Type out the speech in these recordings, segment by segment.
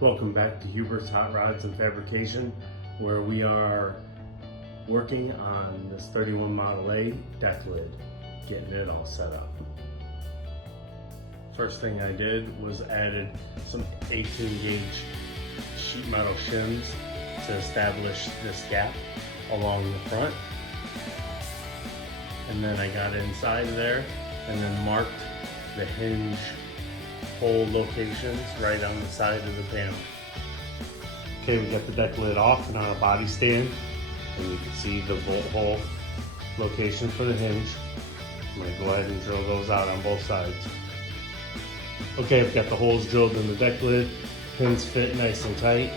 Welcome back to Hubert's Hot Rods and Fabrication, where we are working on this 31 Model A deck lid, getting it all set up. First thing I did was added some 18 gauge sheet metal shims to establish this gap along the front. And then I got inside there and then marked the hinge hole locations right on the side of the panel. Okay, we got the deck lid off and on a body stand, and you can see the bolt hole location for the hinge. I'm gonna go ahead and drill those out on both sides. Okay, I've got the holes drilled in the deck lid. Pins fit nice and tight.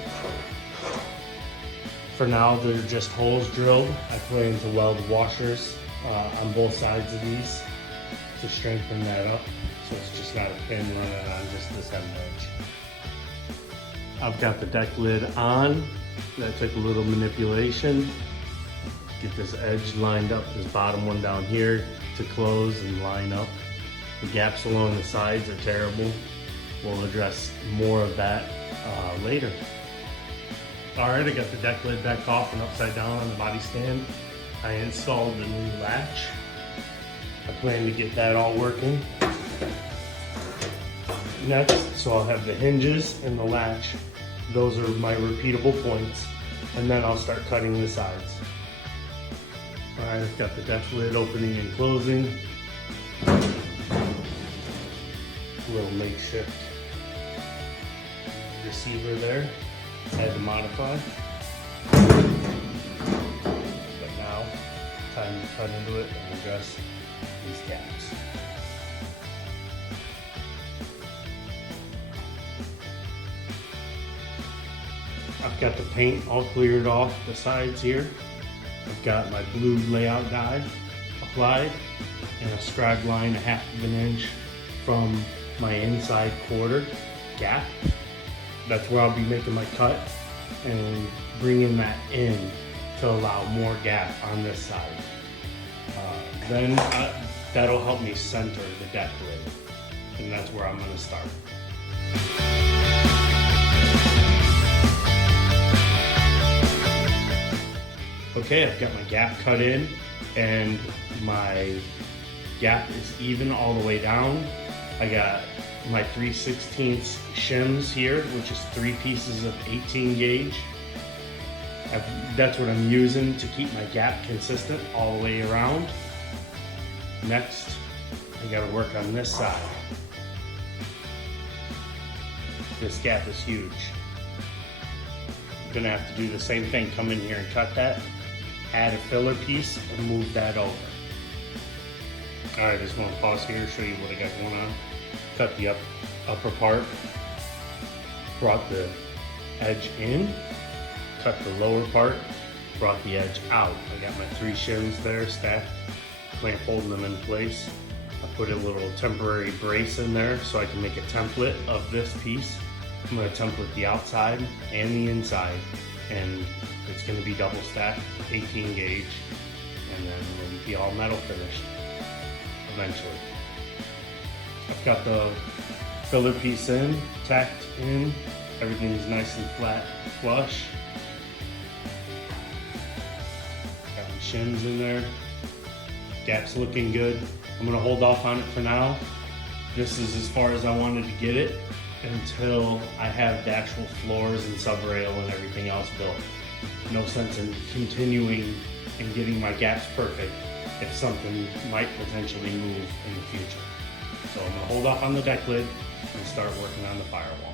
For now, they're just holes drilled. I plan to weld washers on both sides of these to strengthen that up, so it's just not a pin running on just this end edge. I've got the deck lid on. That took a little manipulation. Get this edge lined up, this bottom one down here to close and line up. The gaps along the sides are terrible. We'll address more of that later. All right, I got the deck lid back off and upside down on the body stand. I installed the new latch. I plan to get that all working next. So I'll have the hinges and the latch. Those are my repeatable points. And then I'll start cutting the sides. All right, I've got the deck lid opening and closing. A little makeshift receiver there. I had to modify. But now, time to cut into it and address these gaps. I've got the paint all cleared off the sides here. I've got my blue layout dye applied and a scribe line 1/2 inch from my inside quarter gap. That's where I'll be making my cut and bringing that in to allow more gap on this side. Then that'll help me center the deck lid, and that's where I'm gonna start. Okay, I've got my gap cut in and my gap is even all the way down. I got my 3/16 shims here, which is 3 pieces of 18 gauge. That's what I'm using to keep my gap consistent all the way around. Next, I gotta work on this side. This gap is huge. I'm gonna have to do the same thing, come in here and cut that, add a filler piece, and move that over. All right, I just wanna pause here, show you what I got going on. Cut the upper part, brought the edge in, cut the lower part, brought the edge out. I got my 3 shims there stacked, clamp holding them in place. I put a little temporary brace in there so I can make a template of this piece. I'm gonna template the outside and the inside, and it's gonna be double stacked, 18 gauge, and then it'll be all metal finished eventually. I've got the filler piece in, tacked in, everything's nice and flat, flush. Got my shims in there, gap's looking good. I'm gonna hold off on it for now. This is as far as I wanted to get it until I have the actual floors and subrail and everything else built. No sense in continuing and getting my gaps perfect if something might potentially move in the future. So I'm gonna hold off on the deck lid and start working on the firewall.